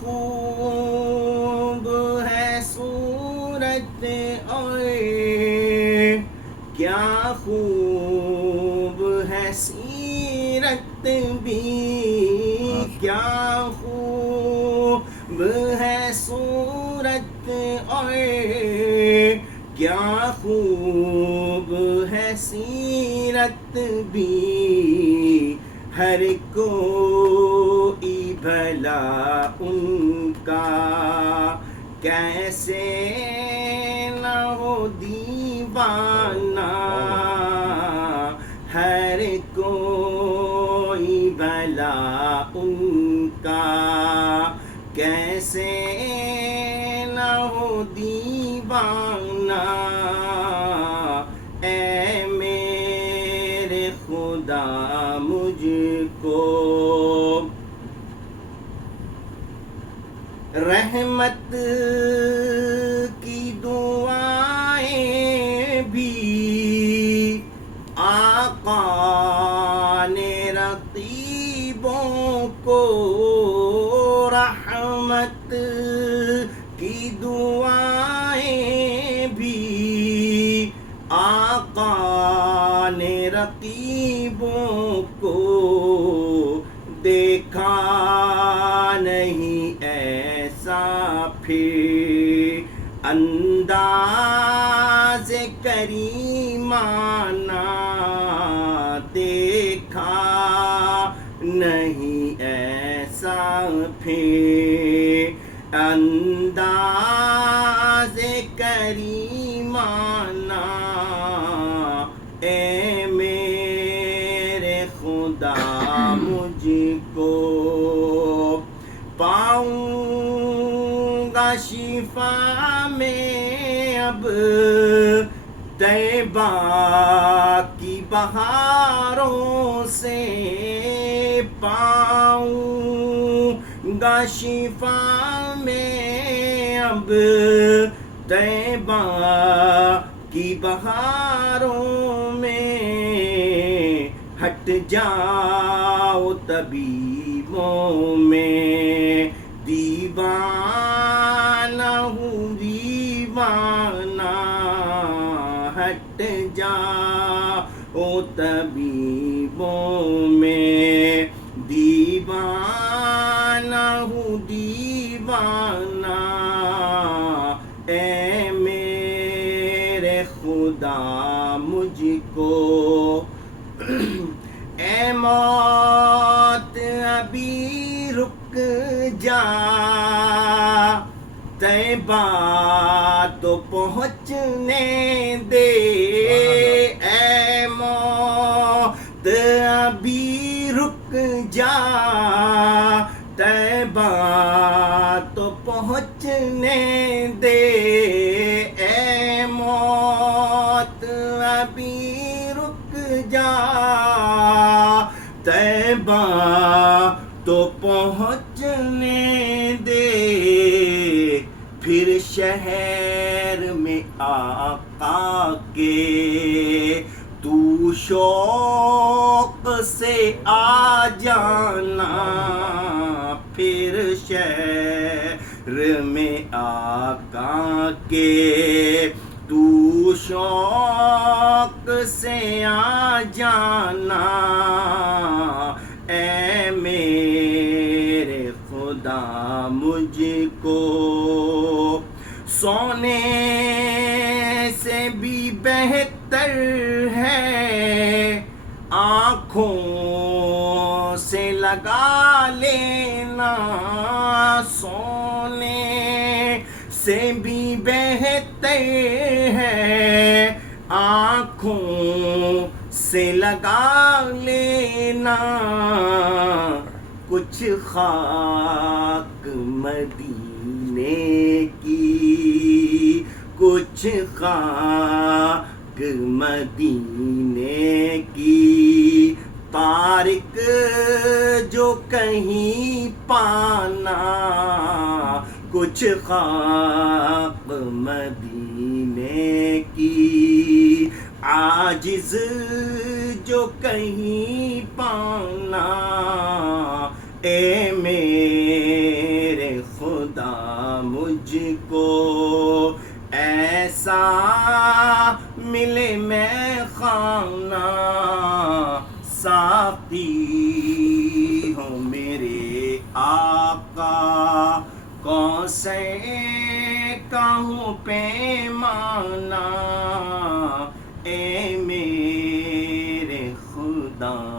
خوب ہے صورت اور کیا خوب ہے سیرت بھی، کیا خوب ہے صورت اور کیا خوب ہے سیرت بھی، ہر کوئی بھلا ان کا کیسے نہ ہو دیوانہ، ہر کوئی بھلا ان کا کیسے نہ ہو دیوانہ، اے میرے خدا مجھ کو رحمت کی دعائیں بھی آقا نے رقیبوں کو، رحمت کی دعائیں بھی آقا نے رقیبوں کو، دیکھا نہیں ایسا پھر انداز کریمانہ، دیکھا نہیں ایسا پھر انداز کریمانہ، اے میرے خدا مجھ کو پاؤں گا شفا میں اب طیبہ کی بہاروں سے، پاؤں گا شفا میں اب طیبہ کی بہاروں میں، ہٹ جاؤ طبیبوں میں دیوانہ ہوں دیوانہ، ہٹ جاؤ طبیبوں میں دیوانہ ہوں دیوانہ، اے میرے خدا مجھ کو اے موت ابھی رک جا، طیبہ تو پہنچنے دے، اے موت ابھی رک جا، طیبہ تو پہنچنے دے، اے موت ابھی رک جا، طیبہ تو پہنچنے دے، پھر شہر میں آقا کے تو شوق سے آ جانا، پھر شہر میں آقا کے تو شوق سے آ جانا، اے میرے خدا مجھ کو سونے سے بھی بہتر ہے آنکھوں سے لگا لینا، سونے سے بھی بہتر ہے آنکھوں سے لگا لینا، کچھ خاک مدینے کی، کچھ خاک مدینے کی، تارک جو کہیں پانا، کچھ خاک مدینے کی، عاجز جو کہیں پانا، اے میرے میں خانہ ساقی ہوں میرے آقا کوثر کا ہوں پیمانہ اے میرے خدا